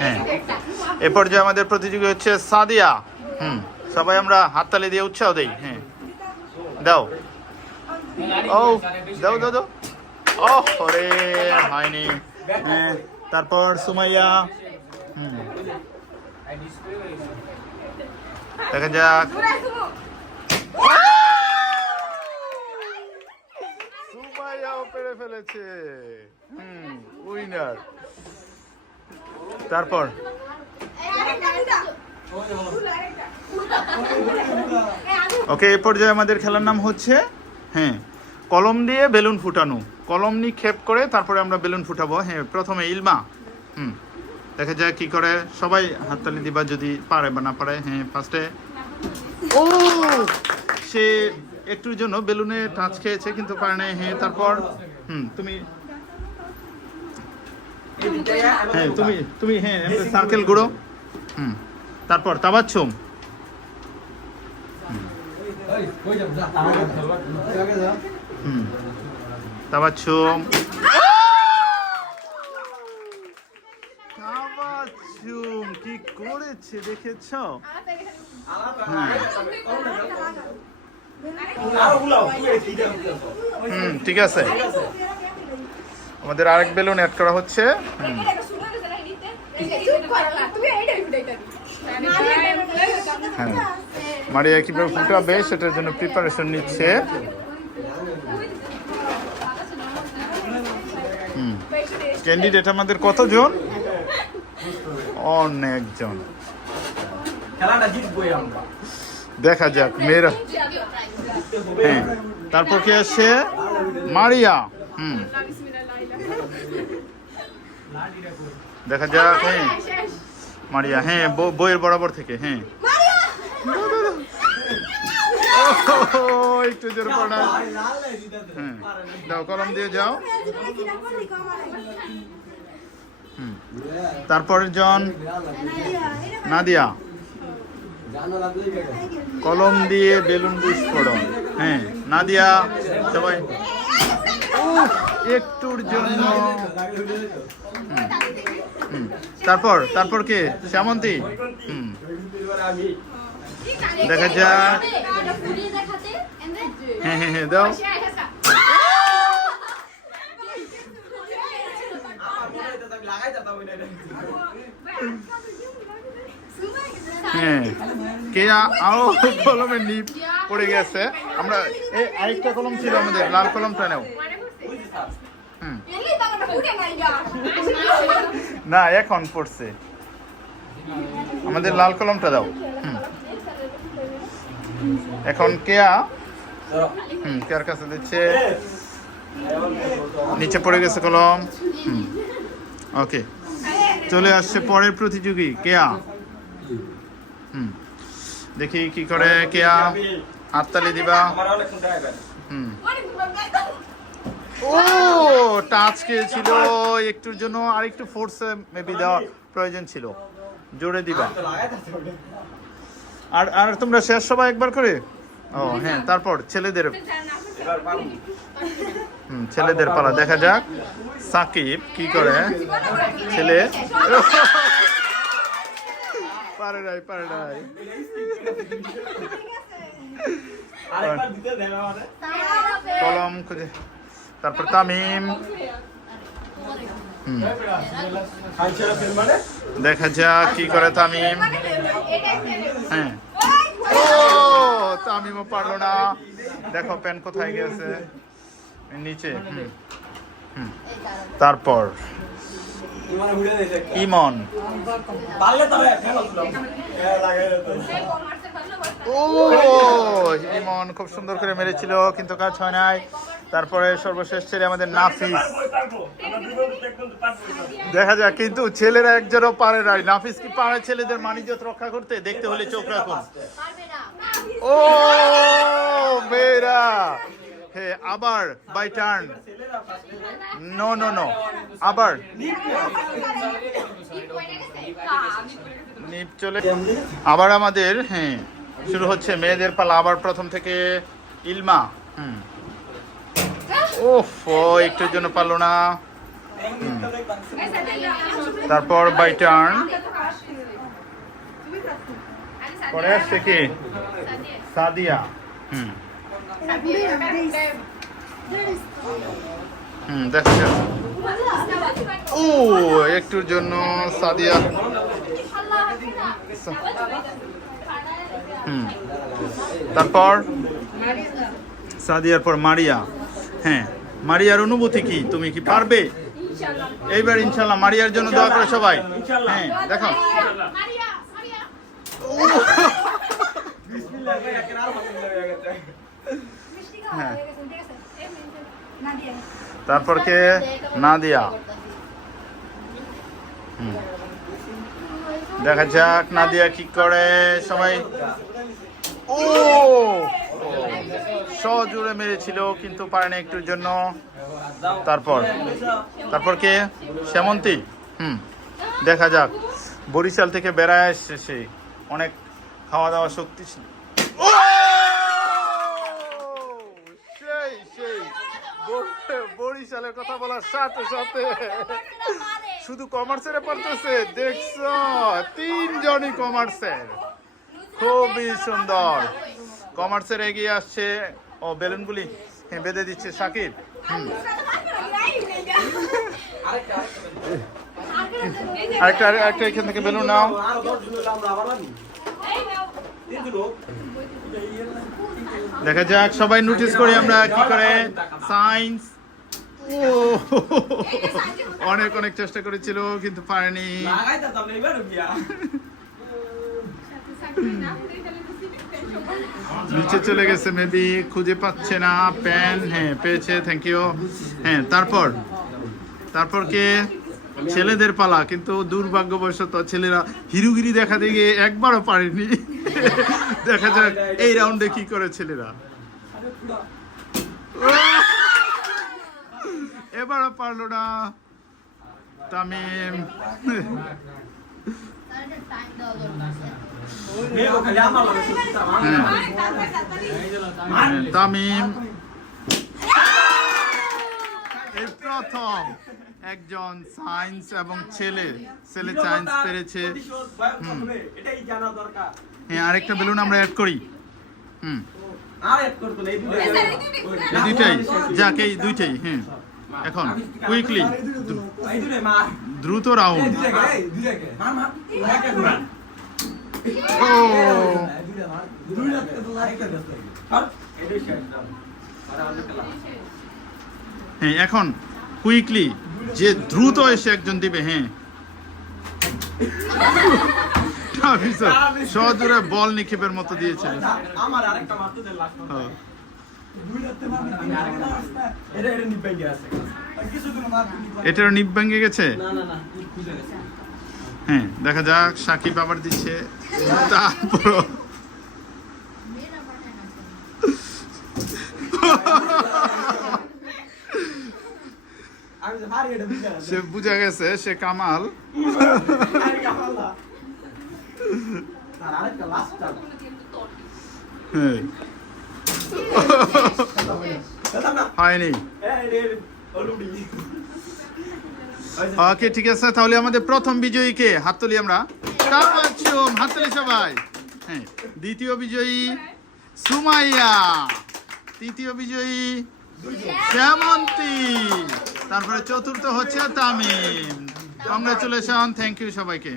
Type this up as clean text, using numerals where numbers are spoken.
হ্যাঁ, এ পর্যায়ে আমাদের প্রতিযোগী হচ্ছে সাদিয়া। সবাই আমরা হাততালি দিয়ে উৎসাহ দেই। হ্যাঁ, দাও। ও দাও দাও দাও। ও হরে হয়নি। হ্যাঁ, তারপর সুমাইয়া। দেখা যাক। সুমাইয়াও পেরে ফেলেছে। উইনার। তারপর ওকে, এই পর্যায়ে আমাদের খেলার নাম হচ্ছে কলম দিয়ে বেলুন ফুটানো। কলম নিক্ষেপ করে তারপরে আমরা বেলুন ফুটাবো। হ্যাঁ, প্রথমে ইলমা। দেখা যায় কি করে, সবাই হাততালি দিবা যদি পারে বা না পারে। হ্যাঁ, ফার্স্টে ও সে একটুর জন্য বেলুনে টাচ খেয়েছে কিন্তু পারে নাই। হ্যাঁ, তারপর তুমি তুমি হ্যাঁ সার্কেল গুঁড়ো। তারপর তাবাচ্ছুম। তাবাচ্ছুম। তাবাচ্ছুম কি করেছে দেখেছ? ঠিক আছে, আমাদের আরেক বেলুন অ্যাড করা হচ্ছে। হ্যাঁ, মারিয়া কিভাবে ফুটাবে সেটার জন্য প্রিপারেশন নিচ্ছে। ক্যান্ডিডেট আমাদের কতজন? অনেকজন। দেখা যাক মেয়েরা। হ্যাঁ, তারপর কি আসছে? মারিয়া। দেখা যাক। হ্যাঁ, মারিয়া। হ্যাঁ, বইয়ের বরাবর থেকে। হ্যাঁ, একটু জোরে পড়া। হ্যাঁ, দাও, কলম দিয়ে যাও। তারপরের জন নাদিয়া। কলম দিয়ে বেলুন বিস্ফোরণ। হ্যাঁ, নাদিয়া। সবাই একটুর জন্য। তারপর কে? শ্যামন্তী। দেখা যাক। হ্যাঁ দাও। হ্যাঁ, কে কলমের নিপ পড়ে গেছে। আমরা আরেকটা কলম ছিল আমাদের, লাল কলমটা নেও। না, এখন পড়ছে। আমাদের লাল কলমটা দাও। এখন কেয়া কেয়ার কাছে দিচ্ছে। নিচে পড়ে গেছে কলম। ওকে, চলে আসছে পরের প্রতিযোগী কেয়া। দেখি কি করে কেয়া। হাততালি দিবা। ও টাচ খেয়েছিল একটুর জন্য, আর একটু ফোর্স মেবি দেওয়ার প্রয়োজন ছিল। জোরে দিবা। আর তোমরা শেষ সবাই একবার করে। ও হ্যাঁ, তারপর ছেলেদের পালা। দেখা যাক সাকিব কি করে। ছেলে পারে নাই। কলম খুঁজে। তারপর তামিম। দেখা যাক কি করে তামিম। হ্যাঁ, ও তামিমও পারলো না। দেখো পেন কোথায় গেছে, নিচে। তারপর ইমন। ও ইমন খুব সুন্দর করে মেরেছিল কিন্তু কাজ হয় নাই। তারপরে সর্বশেষ ছেলে আমাদের নাফিস। দেখা যাক, কিন্তু ছেলেরা একজনও পারে নাই। নাফিস কি পারে ছেলেদের মানিজ্যত রক্ষা করতে? দেখতে হলে চোখ রাখুন। ও মেয়েরা। হ্যাঁ, আবার বাই টার্ন। নো আবার নিপ চলে। আবার আমাদের শুরু হচ্ছে মেয়েদের পালা। আবার প্রথম থেকে ইলমা। ওফ, একটুর জন্য পারলো না। তারপর বাই টার্ন পরে আসছে কি সাদিয়া। দেখা যাক। ও একটুর জন্য সাদিয়া। তারপর সাদিয়ার পর মারিয়া। হ্যাঁ, মারিয়ার অনুভূতি কি? তুমি কি পারবে এইবার? ইনশাল্লাহ মারিয়ার জন্য দোয়া করে সবাই। হ্যাঁ দেখো, হ্যাঁ তারপর কে? নাদিয়া। দেখা যাক নাদিয়া কি করে সবাই। ও সজোরে মেরেছিল কিন্তু পারেনি একটুর জন্য। তারপর কে? শ্যামন্তী। দেখা যাক, বরিশাল থেকে বেড়ায় আসছে সে, অনেক খাওয়া দাওয়া শক্তি। সেই সেই বরিশালের কথা বলার সাথে সাথে শুধু কমার্সের পারতেছে। দেখছো, 3 জনই কমার্সের। খুবই সুন্দর। কমার্সের এগিয়ে আসছে। ও বেলুনগুলি বেঁধে দিচ্ছে সাকিব। আরেকটা এখান থেকে বেলুন নাও। দেখা যাক, সবাই নোটিস করি আমরা কি করে। সায়েন্স অনেক অনেক চেষ্টা করেছিল কিন্তু পারেনি। নিচে চলে গেছে, মেবি খুঁজে পাচ্ছে না পেন। হ্যাঁ পেয়েছে, থ্যাংক ইউ। হ্যাঁ তারপর কে? ছেলেদের পালা, কিন্তু দুর্ভাগ্যবশত ছেলেরা হিরুগিরি দেখাতে গিয়ে একবারও পারেনি। দেখা যাক এই রাউন্ডে কি করে ছেলেরা। এবারও পারলো না তামিম। তামিম এই প্রথম একজন সায়েন্স এবং ছেলে সায়েন্স পেরেছে। হ্যাঁ আরেকটা বেলুন আমরা অ্যাড করি। এই দুইটাই যাক, এই দুইটাই। হ্যাঁ এখন কুইকলি দ্রুত রাউন্ড। ও হ্যাঁ এখন কুইকলি যে দ্রুত এসে একজন দিবে। হ্যাঁ সজোরে বল নিক্ষেপের মতো দিয়েছিল। এটারও নিপ ভেঙে গেছে। হ্যাঁ দেখা যাক, সাকিব আবার দিচ্ছে। তারপর সে বুঝা গেছে সে কামাল। হয়নি। ওকে ঠিক আছে, তাহলে আমাদের প্রথম বিজয়ীকে হাততালি আমরা। হাততালি সবাই। হ্যাঁ দ্বিতীয় বিজয়ী সুমাইয়া, তৃতীয় বিজয়ী শ্যামন্তী, তারপরে চতুর্থ হচ্ছে তামিম। কংগ্রেচুলেশন, থ্যাংক ইউ সবাইকে।